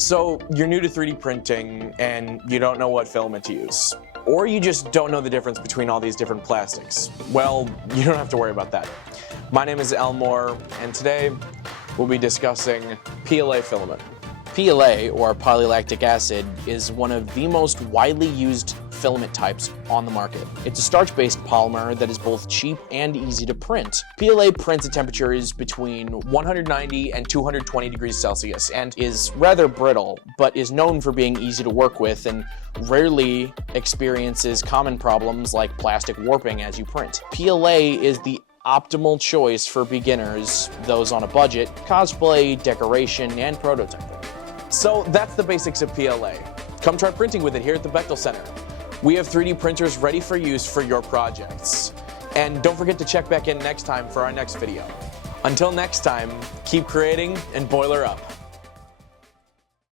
So you're new to 3D printing and you don't know what filament to use. Or you just don't know the difference between all these different plastics. Well, you don't have to worry about that. My name is Elmore, and today we'll be discussing PLA filament. PLA, or polylactic acid, is one of the most widely used filament types on the market. It's a starch-based polymer that is both cheap and easy to print. PLA prints at temperatures between 190 and 220 degrees Celsius and is rather brittle, but is known for being easy to work with and rarely experiences common problems like plastic warping as you print. PLA is the optimal choice for beginners, those on a budget, cosplay, decoration, and prototyping. So that's the basics of PLA. Come try printing with it here at the Bechtel Center. We have 3D printers ready for use for your projects. And don't forget to check back in next time for our next video. Until next time, keep creating and boiler up.